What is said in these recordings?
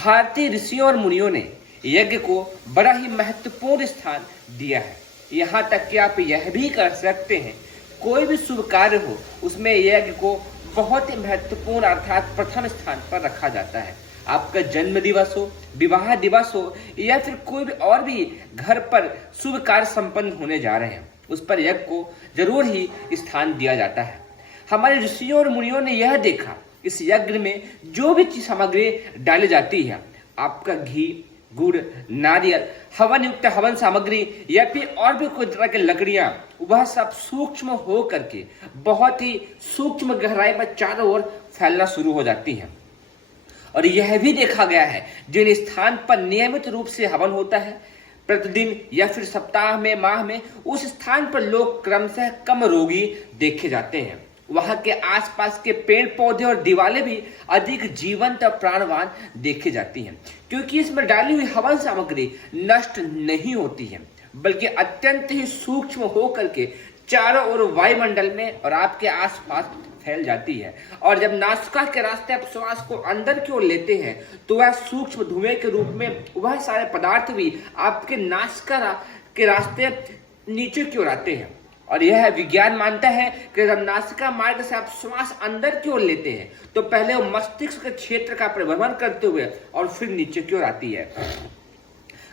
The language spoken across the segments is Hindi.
भारतीय ऋषियों और मुनियों ने यज्ञ को बड़ा ही महत्वपूर्ण स्थान दिया है। यहाँ तक कि आप यह भी कर सकते हैं, कोई भी शुभ कार्य हो उसमें यज्ञ को बहुत ही महत्वपूर्ण अर्थात प्रथम स्थान पर रखा जाता है। आपका जन्म दिवस हो, विवाह दिवस हो या फिर कोई भी और भी घर पर शुभ कार्य संपन्न होने जा रहे हैं, उस पर यज्ञ को जरूर ही स्थान दिया जाता है। हमारे ऋषियों और मुनियों ने यह देखा, इस यज्ञ में जो भी चीज सामग्री डाली जाती है, आपका घी, गुड़, नारियल, हवन युक्त हवन सामग्री या फिर और भी कोई तरह की लकड़ियां, वह सब सूक्ष्म हो करके बहुत ही सूक्ष्म गहराई में चारों ओर फैलना शुरू हो जाती हैं। और यह भी देखा गया है, जिन स्थान पर नियमित रूप से हवन होता है प्रतिदिन या फिर सप्ताह में, माह में, उस स्थान पर लोग क्रमशः कम रोगी देखे जाते हैं। वहां के आसपास के पेड़ पौधे और दीवारें भी अधिक जीवंत और प्राणवान देखी जाती हैं, क्योंकि इसमें डाली हुई हवन सामग्री नष्ट नहीं होती है, बल्कि अत्यंत ही सूक्ष्म होकर के चारों ओर वायुमंडल में और आपके आसपास फैल जाती है। और जब नासिका के रास्ते आप श्वास को अंदर की ओर लेते हैं तो वह सूक्ष्म धुएं के रूप में वह सारे पदार्थ भी आपके नासिका के रास्ते नीचे की ओर आते हैं। और यह विज्ञान मानता है कि जब नासिका मार्ग से आप श्वास अंदर की ओर लेते हैं तो पहले वो मस्तिष्क के क्षेत्र का परिभ्रमण करते हुए और फिर नीचे की ओर आती है।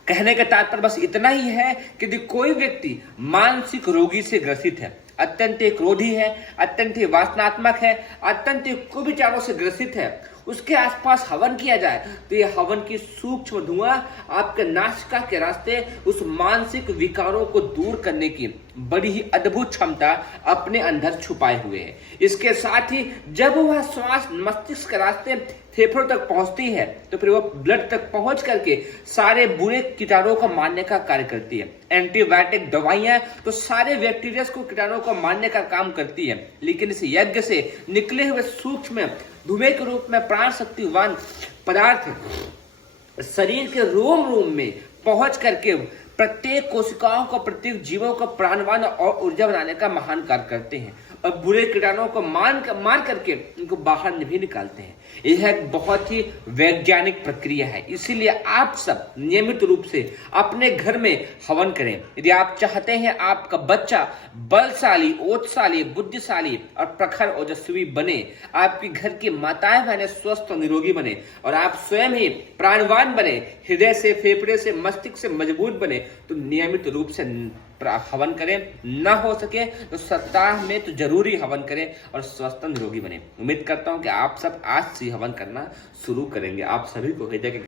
कहने का तात्पर्य बस इतना ही है कि यदि कोई व्यक्ति मानसिक रोगी से ग्रसित है, अत्यंत क्रोधी है, अत्यंत वासनात्मक है, अत्यंत कुविचारों से ग्रसित है, उसके आसपास हवन किया जाए तो यह हवन की सूक्ष्म धुआं आपके नासिका के रास्ते उस मानसिक विकारों को दूर करने की बड़ी ही अद्भुत क्षमता अपने अंदर छुपाए हुए है। इसके साथ ही जब वह श्वास मस्तिष्क के रास्ते फेफड़ों तक पहुंचती है तो फिर वह ब्लड तक पहुंच करके सारे बुरे कीटाणुओं को मारने का कार्य करती है। एंटीबायोटिक दवाइयां तो सारे बैक्टीरिया को, कीटाणुओं को मारने का काम करती है, लेकिन इस यज्ञ से निकले हुए सूक्ष्म धुएं के रूप में प्राण शक्तिवान पदार्थ शरीर के रोम रोम में पहुंच करके प्रत्येक कोशिकाओं को, प्रत्येक जीवों को प्राणवान और ऊर्जा बनाने का महान कार्य करते हैं और बुरे कीटाणुओं को मार करके उनको बाहर भी निकालते हैं। यह एक बहुत ही वैज्ञानिक प्रक्रिया है, इसीलिए आप सब नियमित रूप से अपने घर में हवन करें। यदि आप चाहते हैं आपका बच्चा बलशाली, ओजशाली, बुद्धिशाली और प्रखर ओजस्वी बने, आपके घर की माताएं बहनें स्वस्थ और निरोगी बने और आप स्वयं ही प्राणवान बने, हृदय से, फेफड़े से, मस्तिष्क से मजबूत बने, तो नियमित रूप से हवन करें। ना हो सके तो सप्ताह में तो जरूरी हवन करें और स्वस्थ निरोगी बने। उम्मीद करता हूं कि आप सब आज से हवन करना शुरू करेंगे। आप सभी को हृदय के